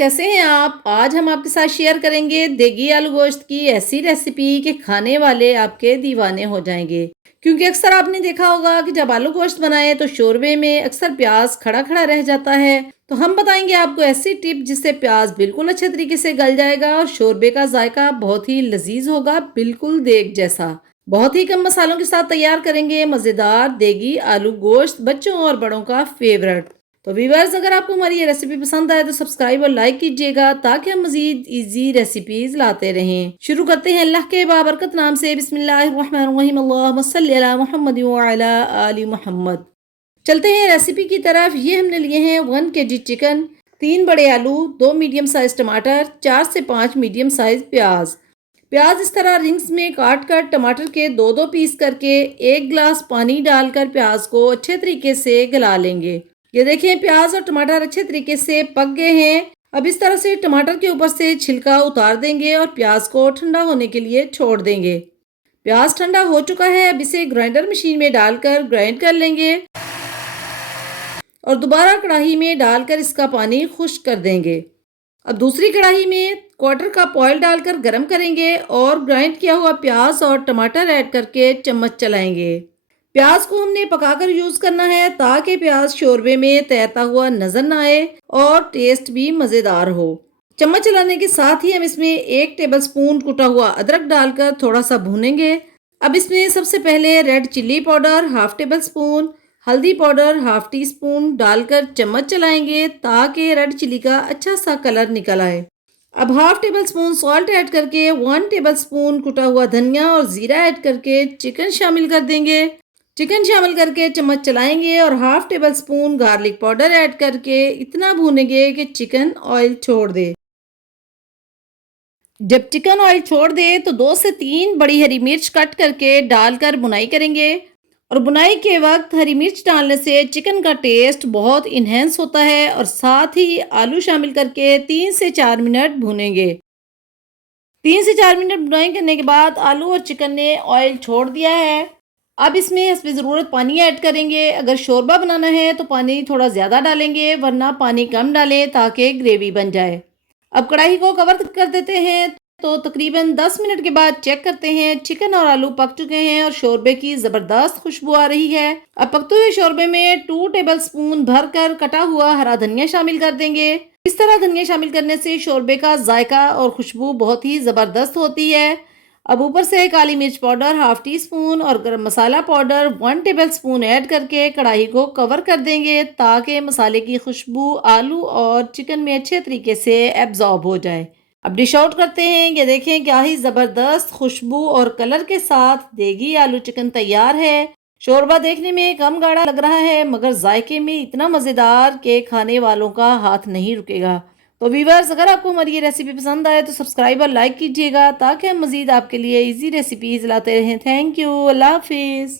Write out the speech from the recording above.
कैसे हैं आप? आज हम आपके साथ शेयर करेंगे देगी आलू गोश्त की ऐसी रेसिपी कि खाने वाले आपके दीवाने हो जाएंगे। क्योंकि अक्सर आपने देखा होगा कि जब आलू गोश्त बनाए तो शोरबे में अक्सर प्याज खड़ा खड़ा रह जाता है। तो हम बताएंगे आपको ऐसी टिप जिससे प्याज बिल्कुल अच्छे तरीके से गल जाएगा और शोरबे का जायका बहुत ही लजीज होगा, बिल्कुल देग जैसा। बहुत ही कम मसालों के साथ तैयार करेंगे मज़ेदार देगी आलू गोश्त, बच्चों और बड़ों का फेवरेट। तो व्यूअर्स, अगर आपको हमारी ये रेसिपी पसंद आए तो सब्सक्राइब और लाइक कीजिएगा ताकि हम मजीद इजी रेसिपीज लाते रहें। शुरू करते हैं अल्लाह के बाबरकत नाम से। बिस्मिल्लाहिर्रहमानिर्रहीम। अल्लाहुम्मा सल्ली अला मुहम्मद व अला आलि मुहम्मद। चलते हैं रेसिपी की तरफ। ये हमने लिए हैं 1 kg चिकन, 3 बड़े आलू, 2 मीडियम साइज टमाटर, 4 से 5 मीडियम साइज प्याज। प्याज इस तरह रिंग्स में काट कर टमाटर के 2-2 पीस करके 1 गिलास पानी डालकर प्याज को अच्छे तरीके से गला लेंगे। ये देखें, प्याज और टमाटर अच्छे तरीके से पक गए हैं। अब इस तरह से टमाटर के ऊपर से छिलका उतार देंगे और प्याज को ठंडा होने के लिए छोड़ देंगे। प्याज ठंडा हो चुका है, अब इसे ग्राइंडर मशीन में डालकर ग्राइंड कर लेंगे और दोबारा कढ़ाई में डालकर इसका पानी खुश्क कर देंगे। अब दूसरी कढ़ाई में 1/4 कप ऑयल डालकर गरम करेंगे और ग्राइंड किया हुआ प्याज और टमाटर ऐड करके चम्मच चलाएंगे। प्याज को हमने पकाकर यूज करना है ताकि प्याज शोरबे में तैरता हुआ नजर ना आए और टेस्ट भी मजेदार हो। चम्मच चलाने के साथ ही हम इसमें 1 टेबलस्पून कुटा हुआ अदरक डालकर थोड़ा सा भूनेंगे। अब इसमें सबसे पहले रेड चिल्ली पाउडर 1/2 टेबलस्पून, हल्दी पाउडर 1/2 टीस्पून डालकर चम्मच चलाएंगे ताकि रेड चिल्ली का अच्छा सा कलर निकल आए। अब 1/2 टेबलस्पून सॉल्ट ऐड करके 1 टेबलस्पून कुटा हुआ धनिया और जीरा ऐड करके चिकन शामिल कर देंगे। चिकन शामिल करके चम्मच चलाएंगे और 1/2 टेबलस्पून गार्लिक पाउडर ऐड करके इतना भूनेंगे कि चिकन ऑयल छोड़ दे। जब चिकन ऑयल छोड़ दे तो 2 से 3 बड़ी हरी मिर्च कट करके डालकर बुनाई करेंगे। और बुनाई के वक्त हरी मिर्च डालने से चिकन का टेस्ट बहुत इन्हेंस होता है। और साथ ही आलू शामिल करके 3 से 4 मिनट भूनेंगे। 3 से 4 मिनट बुनाई करने के बाद आलू और चिकन ने ऑयल छोड़ दिया है। अब इसमें हस्बे ज़रूरत पानी ऐड करेंगे। अगर शोरबा बनाना है तो पानी थोड़ा ज़्यादा डालेंगे, वरना पानी कम डालें ताकि ग्रेवी बन जाए। अब कढ़ाई को कवर कर देते हैं तो तकरीबन 10 मिनट के बाद चेक करते हैं। चिकन और आलू पक चुके हैं और शोरबे की ज़बरदस्त खुशबू आ रही है। अब पकते हुए शोरबे में 2 टेबलस्पून भरकर कटा हुआ हरा धनिया शामिल कर देंगे। इस तरह धनिया शामिल करने से शोरबे का जायका और खुशबू बहुत ही ज़बरदस्त होती है। अब ऊपर से काली मिर्च पाउडर 1/2 टीस्पून और गरम मसाला पाउडर 1 टेबलस्पून ऐड करके कढ़ाई को कवर कर देंगे ताकि मसाले की खुशबू आलू और चिकन में अच्छे तरीके से एब्जॉर्ब हो जाए। अब डिश आउट करते हैं। ये देखें, क्या ही ज़बरदस्त खुशबू और कलर के साथ देगी आलू चिकन तैयार है। शोरबा देखने में कम गाढ़ा लग रहा है मगर जायके में इतना मज़ेदार कि खाने वालों का हाथ नहीं रुकेगा। तो व्यूअर्स, अगर आपको हमारी ये रेसिपी पसंद आए तो सब्सक्राइब और लाइक कीजिएगा ताकि हम मज़ीद आपके लिए इजी रेसिपीज़ लाते रहें। Thank you. अल्लाह हाफिज़।